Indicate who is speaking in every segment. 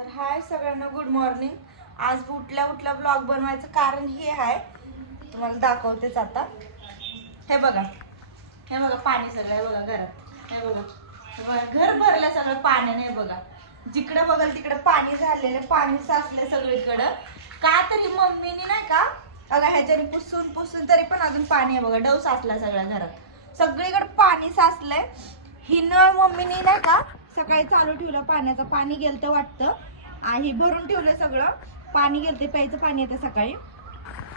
Speaker 1: तर हाय सगळ्यांना good morning आज उठल्या उठल्या ब्लॉग बनवायचं कारण हे आहे. तुम्हाला दाखवतेच आता. हे बघा. हे बघा पाणी सगळं आहे बघा घरात. हे बघा. घर भरलं सगळं पाण्याने हे बघा. जिकडे बघाल तिकडे पाणी झालेलं पाणी साचलंय सगळीकडं. का तरी मम्मीनी नाही का अगं ह्याच्याने पुसून पुसून तरी पण अजून पाणी आहे बघा डव साचला सगळ्या घरात. सगळीकडे पाणी साचलंय. ही नळ मम्मीनी नाही का सकाळी चालू ठेवलं पाण्याचं पाणी गेलं तर वाटतं. आणि भरून ठेवलं सगळं. पाणी गेलं ते प्यायचं पाणी येतं सकाळी.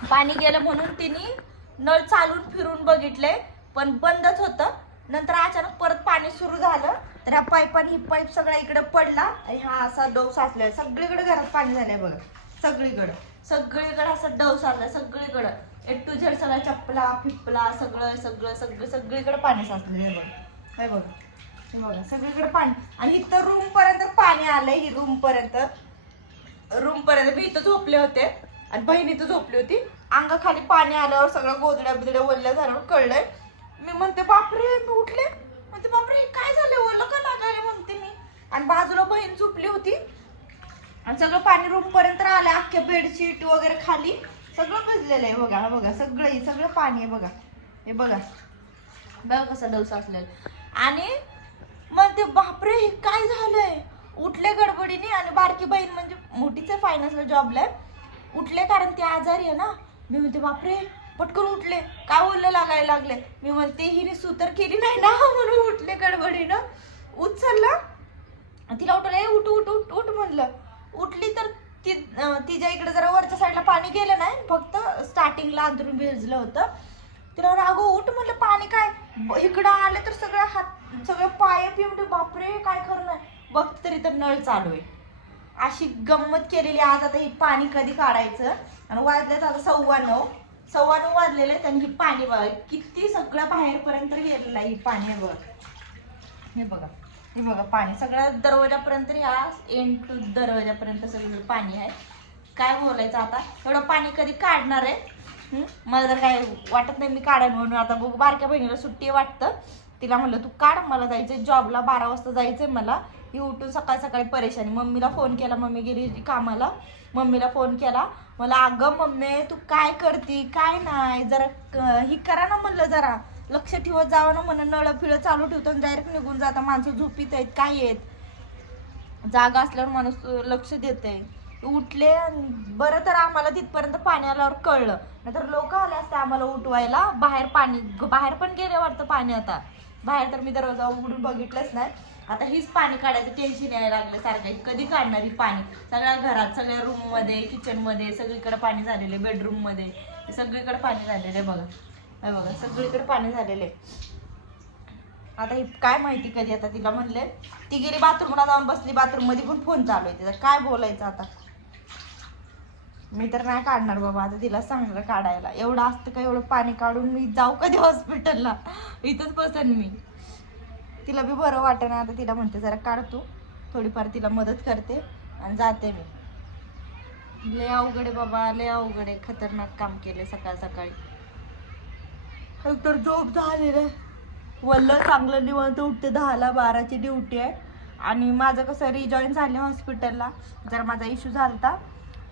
Speaker 1: पाणी गेलं म्हणून तिने नळ चालून फिरून बघितले पण बंदच होतं. नंतर अचानक परत पाणी सुरू झालं. तर ह्या पाईपाने ही पाईप सगळा इकडे पडला. आणि हा असा डव साचलाय. सगळीकडे घरात पाणी झालंय बघा. सगळीकडं. सगळीकडे असा डव साचलाय. सगळीकडं. ए टू झेड सगळा चपला फिपला सगळं सगळं सगळं सगळीकडे पाणी साचलेलं आहे बघा. हे बघा. हे बघा सगळीकडे पाणी. आणि इथं रूम पर्यंत पाणी आलंय ही रूम पर्यंत. रूम पर्यंत मी इथं झोपले होते आणि बहिणी इथं झोपली होती. अंगाखाली पाणी आल्यावर सगळं गोदड्या बिदड्या ओल्या झाल्यावर कळलंय. मी म्हणते बापरे मी उठले. म्हणते बापरे हे काय झालं ओलं का लागायला म्हणते मी. आणि बाजूला बहीण झोपली होती. आणि सगळं पाणी रूम पर्यंत आलं अख्ख्या बेडशीट वगैरे खाली. सगळं भिजलेलं आहे बघा बघा सगळं सगळं पाणी आहे बघा. हे बघा. बघा कसा डोसा असलेला. आणि ते बापरे हे काय झालंय? उठले गडबडीने आणि बारकी बहीण म्हणजे मोठीच आहे फायनान्सला जॉबला आहे उठले कारण ते आजारी आहे ना. मी म्हणते बापरे पटकन उठले. काय बोललं लागायला लागले? मी म्हणते हिने सुतर केली नाही ना म्हणून उठले गडबडीनं. उचलला तिला उठवलं ए उठ उठ उठ उठ म्हणलं. उठली तर ती तिच्या इकडे जरा वरच्या साईडला पाणी गेलं नाही. फक्त स्टार्टिंगला अंतरून भिजलं होतं. तिला अगं उठ म्हणलं पाणी काय? इकडं आलं तर सगळं हात सगळं पाय पिवटे बापरे काय नाही. बघ तरी तर नळ चालू आहे. अशी गंमत केलेली आज आता ही पाणी कधी काढायचं? आणि वाजलेत आता सव्वा नऊ सव्वा नऊ वाजलेले आहेत आणि ही पाणी बघा किती सगळं बाहेरपर्यंत गेलेलं आहे ही पाणी हे बघ. हे बघा हे बघा पाणी. सगळ्या दरवाजापर्यंत ह्या एंड टू दरवाजापर्यंत सगळं पाणी आहे. काय बोलायचं आता? एवढं पाणी कधी काढणार आहे? मला तर काय वाटत नाही मी काढेन म्हणून. आता बघू बारक्या बहिणीला सुट्टी आहे वाटतं. तिला म्हणलं तू काढ मला जायचंय जॉबला बारा वाजता जायचंय मला. ही उठून सकाळी सकाळी परेशानी. मम्मीला फोन केला. मम्मी गेली कामाला. मम्मीला फोन केला. मला अगं मम्मी तू काय करती? काय नाही? जरा ही करा ना म्हणलं जरा. लक्ष ठेवत जावं ना म्हणून नळ फिळ चालू ठेवतो डायरेक्ट निघून जाता. माणसं झोपीत आहेत काय आहेत? जागा असल्यावर माणूस लक्ष देत उठले आणि बरं तर आम्हाला तिथपर्यंत पाणी आल्यावर कळलं. नाहीतर लोक आले असते आम्हाला उठवायला. बाहेर पाणी बाहेर पण गेले वाटतं पाणी आता. बाहेर तर मी दरवाजा उघडून बघितलंच नाही. आता हीच पाणी काढायचं टेन्शन यायला लागलं सारखं. कधी काढणार ही पाणी? सगळ्या घरात सगळ्या रूममध्ये किचनमध्ये सगळीकडे पाणी झालेले बेडरूममध्ये सगळीकडे पाणी झालेलं आहे बघा. हे बघा सगळीकडे पाणी झालेलं आहे. आता ही काय माहिती कधी आता तिला म्हणले? ती गेली बाथरूमला जाऊन बसली. बाथरूममध्ये पण फोन चालू आहे. तिचा काय बोलायचं आता? मी तर नाही काढणार बाबा आता तिला सांगणार काढायला. एवढं असतं का एवढं पाणी काढून मी जाऊ कधी हॉस्पिटलला इथंच बसेन मी. तिला बी बरं वाटत ना आता तिला म्हणते जरा काढ तू. थोडीफार तिला मदत करते आणि जाते मी. लय अवघड आहे बाबा लय अवघड आहे. खतरनाक काम केले सकाळ सकाळी. तर झोप झालेलं आहे. वल्ल चांगलं निवांत उठते दहाला बाराची ड्युटी आहे. आणि माझं कसं रिजॉईन झाले हॉस्पिटलला जर माझा इश्यू झालता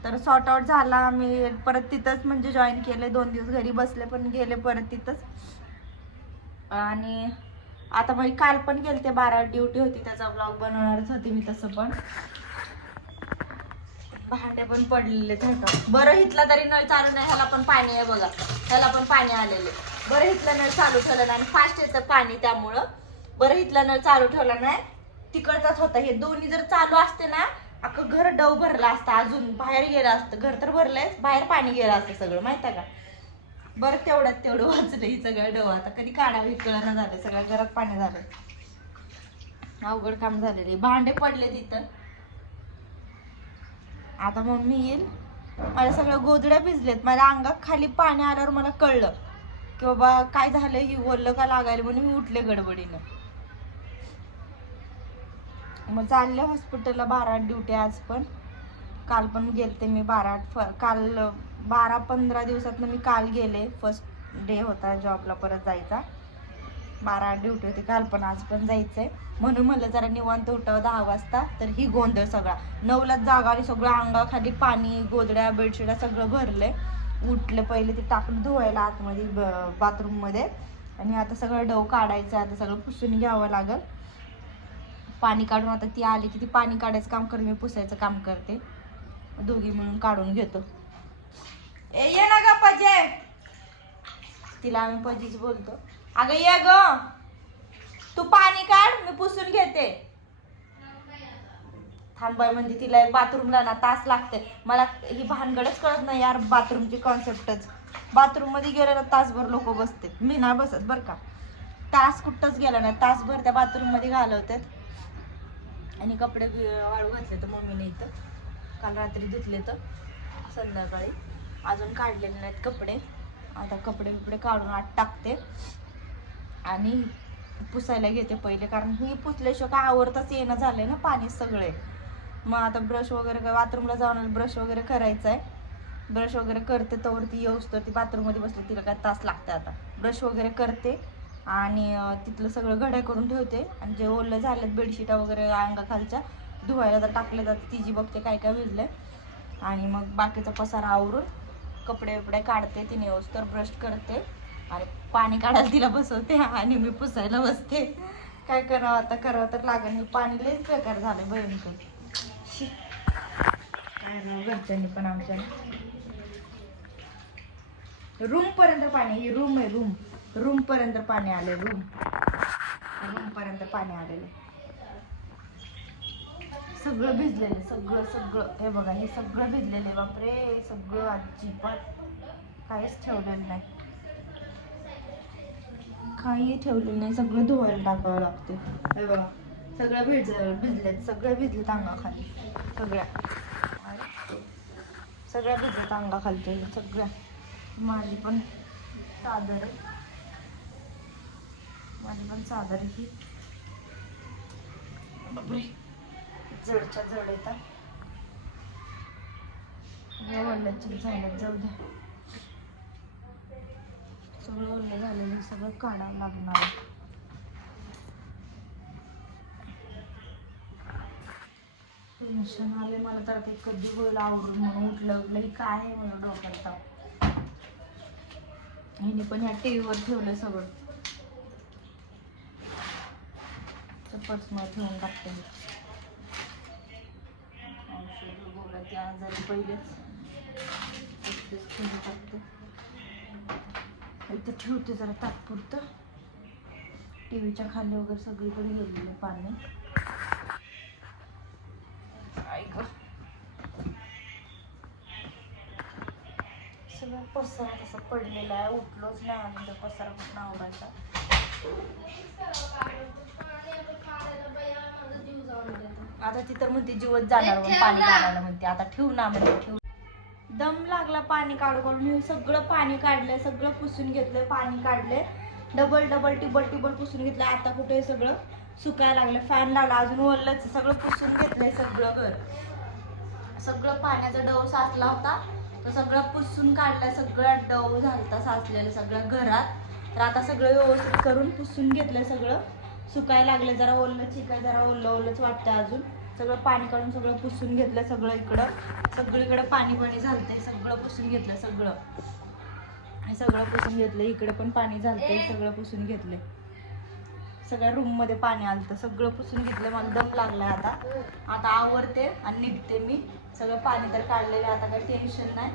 Speaker 1: तर सॉर्ट आउट झाला मी परत तिथंच म्हणजे जॉईन केले. दोन दिवस घरी बसले पण गेले परत तिथंच. आणि आता मग काल पण गेले ते बारा ड्युटी होती. त्याचा ब्लॉग बनवणारच होती मी तसं पण. भांडे पण पडलेले बरं हिथला तरी नळ चालू नाही. ह्याला पण पाणी आहे बघा. ह्याला पण पाणी आलेले बरं हितला नळ चालू ठेवला नाही. आणि फास्ट येतं पाणी त्यामुळं. बरं हिथला नळ चालू ठेवला नाही. तिकडचाच होता. हे दोन्ही जर चालू असते ना अख्खं घर डव भरलं असतं अजून बाहेर गेलं असतं. घर तर भरलंय बाहेर पाणी गेलं असतं सगळं माहिती आहे का? बरं तेवढ्यात तेवढं वाचलं ही सगळं डव. आता कधी काढावी कळणं झालं सगळ्या घरात पाणी झालं अवघड काम झालेले भांडे पडले तिथं. आता मग मी येईल. मला सगळं गोदड्या भिजलेत. माझ्या अंगात खाली पाणी आल्यावर मला कळलं की बाबा काय झालं ही ओरलं का लागायला म्हणून मी उठले गडबडीनं. मग चालले हॉस्पिटलला बारा ड्युटी आज पण. काल पण गेलते मी बारा फ- काल बारा पंधरा दिवसातनं मी काल गेले. फर्स्ट डे होता जॉबला परत जायचा. बारा ड्युटी होती काल पण आज पण जायचं आहे म्हणून म्हणलं जरा निवांत उठावं दहा वाजता. तर ही गोंधळ सगळा. नऊलाच जागा आली सगळं अंगाखाली पाणी गोदड्या बेडशीट सगळं भरले. उठलं पहिले ते टाकलं धुवायला आतमध्ये ब बाथरूममध्ये आणि आता सगळं डव काढायचं आता सगळं पुसून घ्यावं लागेल. पाणी काढून आता ती आली की ती पाणी काढायचं काम करते मी पुसायचं काम करते. दोघी म्हणून काढून घेतो. ए ये ना ग पजे. तिला आम्ही पजीच बोलतो. अगं ये ग. तू पाणी काढ मी पुसून घेते. थांबाय म्हणजे तिला बाथरूमला ना तास लागते. मला ही भानगडच कळत नाही यार बाथरूमची कॉन्सेप्टच बाथरूममध्ये ना तासभर लोक बसते मी नाही बसत बरं का. तास कुठंच गेला नाही. तासभर त्या बाथरूममध्ये घालवतात. आणि कपडे वाळू घातले तर मम्मीने इथं. काल रात्री धुतले तर संध्याकाळी. अजून काढलेले नाहीत कपडे. आता कपडे बिपडे काढून आत टाकते. आणि पुसायला घेते पहिले कारण ही पुसल्याशिवाय काय आवडताच येणं झालंय ना पाणी सगळे. मग आता ब्रश वगैरे बाथरूमला जाऊन ब्रश वगैरे करायचा आहे ब्रश वगैरे करते तोवर ती येऊस तर ती बाथरूममध्ये बसली तिला काय तास लागते आता. ब्रश वगैरे करते. आणि तिथलं सगळं घड्या करून ठेवते. आणि जे ओलं झालेत बेडशीटा वगैरे अंगाखालच्या धुवायला तर टाकले जाते तिची बघते काय काय भिजलंय. आणि मग बाकीचा पसारा आवरून कपडे वपडे काढते. तिने येऊस तर ब्रश करते. आणि पाणी काढायला तिला बसवते. आणि मी पुसायला बसते. काय करावं आता? करावं तर लागेल. पाणी लईच बेकार झालं भयंकर. काय घरच्यांनी पण आमच्या रूम पर्यंत पाणी. ही रूम आहे रूम. रूम पर्यंत पाणी आले रूम रूम पर्यंत पाणी आलेलं सगळं भिजलेलं सगळं सगळं. हे बघा हे सगळं भिजलेलं आहे. बापरे सगळं अजिबात काहीच ठेवलेलं नाही. काही ठेवलेलं नाही. सगळं धुवायला टाकावं लागते हे बघा सगळं भिज भिजलेत सगळं भिजलेत अंगाखाली. सगळ्या. सगळ्या भिजलेत अंगाखालच्या सगळ्या. माझी पण चादर आहे. पण चादर ही. जडच्या जड येतात. वडिलांची झालं जाऊ द्या. सगळं ओलं झालेलं सगळं काढावं लागणार. टेन्शन आले मला तर ते कधी होईल आवडून म्हणून उठलं उठलं हे काय आहे म्हणून डोक्याला ताप हिने पण ह्या टीव्हीवर ठेवलं सगळं. पर्समध्ये ठेवून टाकते मी. औषध गोळ्या आजारी पहिलेच ठेवून टाकते इथं ठेवते जरा तात्पुरतं. टीव्हीच्या खाली वगैरे सगळीकडे गेलेलं पाणी. ऐक सगळं पसारा तसा पडलेला आहे. उठलोच नाही आनंद तो पसारा कुठं आवडायचा आता ती तर म्हणते जीवच जाणार म्हणून पाणी काढायला म्हणते. आता ठेवू ना म्हणजे ठेवू. दम लागला पाणी काढू काढून. हे सगळं पाणी काढलंय सगळं पुसून घेतलंय पाणी काढलंय. डबल डबल टिबल टिबल पुसून घेतलंय. आता कुठे सगळं सुकायला लागलं फॅन लावला अजून ओललंच सगळं पुसून घेतलंय सगळं घर. सगळं पाण्याचा डव साचला होता. तो सगळं पुसून काढलाय सगळं डव झालता साचलेलं सगळं घरात. तर आता सगळं व्यवस्थित करून पुसून घेतलंय सगळं. सुकायला लागलं जरा ओललं चिकाय जरा ओलं ओलंच वाटतं अजून. सगळं पाणी काढून सगळं पुसून घेतलं सगळं इकडं. सगळीकडं पाणी पाणी झालतंय सगळं पुसून घेतलं सगळं. हे सगळं पुसून घेतलं इकडं पण पाणी झालतंय सगळं पुसून घेतलंय. सगळ्या रूममध्ये पाणी आलतं सगळं पुसून घेतलं मला दम लागलाय आता. आता आवरते आणि निघते मी. सगळं पाणी तर काढलेलं आता काही टेन्शन नाही.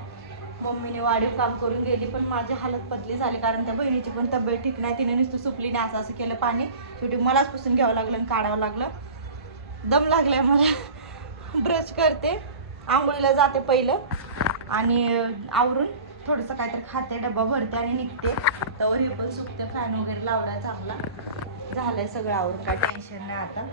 Speaker 1: मम्मीने वाढीव काम करून गेली पण माझी हालत बदली झाली. कारण त्या बहिणीची पण तब्येत ठीक नाही तिने नुसतं सुपली नाही असं असं केलं पाणी. शेवटी मलाच पुसून घ्यावं लागलं आणि काढावं लागलं. दम लागलाय मला. ब्रश करते आंघोळीला जाते पहिलं. आणि आवरून थोडंसं काहीतरी खाते डबा भरते आणि निघते. तर हे पण सुकते फॅन वगैरे लावला चांगला. झालंय सगळं आवरून काय टेन्शन नाही आता.